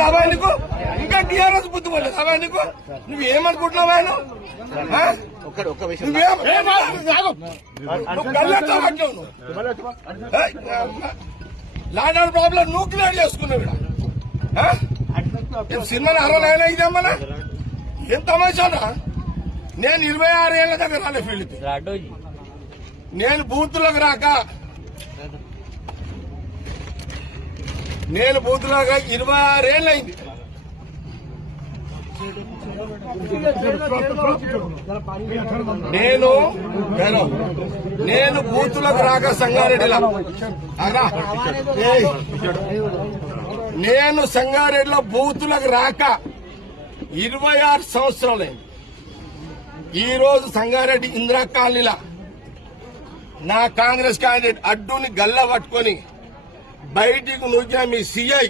రావా నీకు? ఇంకా టీఆర్ఎస్ బుద్ధి పడలేదు రావా నీకు? నువ్వేమనుకుంటున్నావు ఆయన? లాండ్ ప్రాబ్లం నువ్వు క్లియర్ చేసుకున్నావు. సినిమాని అరవైనా ఇదేమన్నా ఏం తమాషానా? నేను 26 ఏళ్ల దగ్గర రాలే ఫీల్డ్. నేను బూత్లోకి రాక 26 ఏళ్ళు అయింది. నేను బూతులకు రాక సంగారెడ్డిలో బూతులకు రాక 26 సంవత్సరాలైంది. ఈ రోజు సంగారెడ్డి ఇందిరా కాలనీలా నా కాంగ్రెస్ క్యాండిడేట్ అడ్డుని గల్ల పట్టుకొని బయటికి నూకిన మీ సిఐ